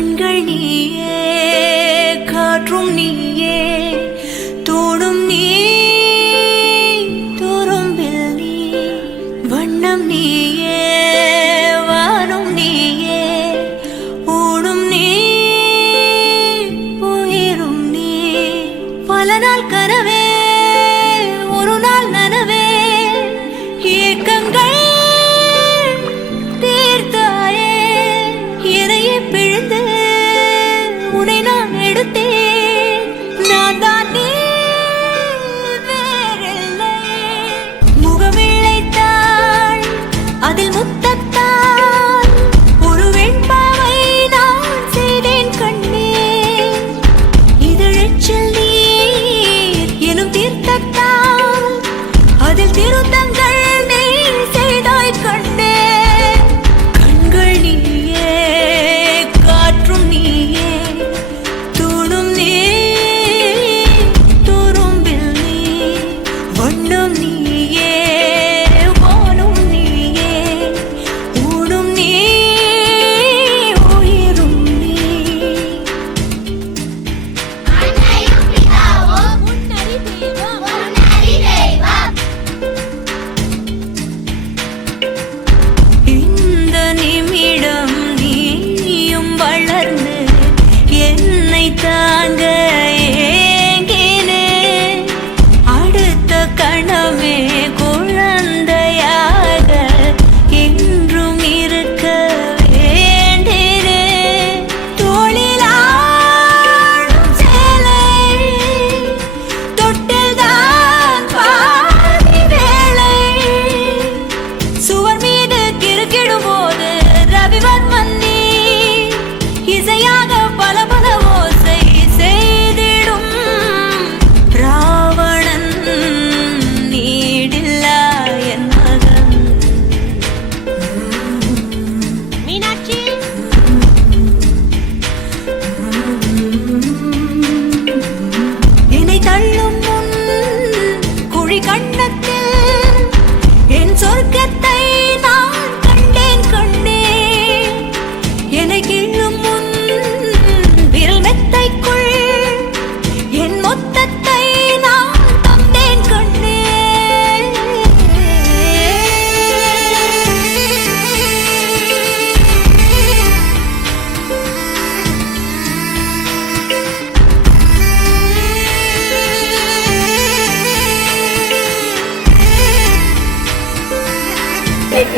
கண்கள் நீயே காற்றும் நீயே தோடும் நீ துரும்பில் நீ. வண்ணம் நீயே வானும் நீயே ஓடும் நீ உயிரும் நீ. பல நாள் கனவே உன்னை நான் எடுத்தேன். நான் தான் நீ வேறில்லை முகமிழைத்தாள் அதில் முத்தத்தால் ஒரு வெண்பாவை நான் செய்தேன் கண்ணே. நீர் எனும் அதில் என்னை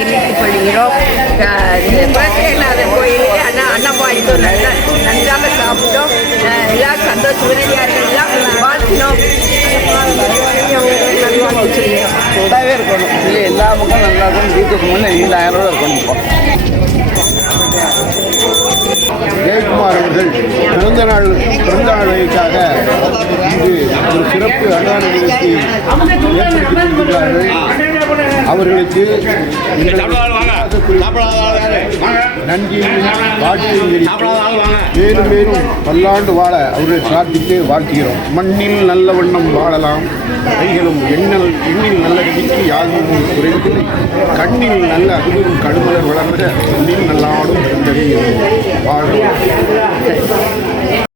தெரிவித்துக் கொள்கிறோம் அஹ் இந்த அண்ணா அன்னபாடித்தோ நல்ல நன்றாக சாப்பிட்டோம் எல்லா எல்லாம் சந்தோஷ உதவியார்கள் எல்லாம் வாழ்த்தினோம் நல்லாவே இருக்கணும் இல்லை எல்லா பக்கம் நல்லா இருக்கும் வீட்டுக்கு முன்னே நீண்டாயிரம் ரூபா இருக்கணும் ஜெயக்குமார் அவர்கள் பிறந்த நாள் பிறந்த நாளுக்காக சிறப்பு அன்னதான அவர்களுக்கு நன்றி நன்றியும் மேலும் மேலும் பல்லாண்டு வாழ அவர்களை பிரார்த்தித்து வாழ்த்துகிறோம். மண்ணில் நல்ல வண்ணம் வாழலாம். கைகளும் எண்ணல் எண்ணில் நல்ல கடிக்கு யாதும் குறைந்து கண்ணில் நல்ல அதுவும் கடுமலர் வளர்ந்த மண்ணில் நல்லாடும் பிறந்தது வாழும்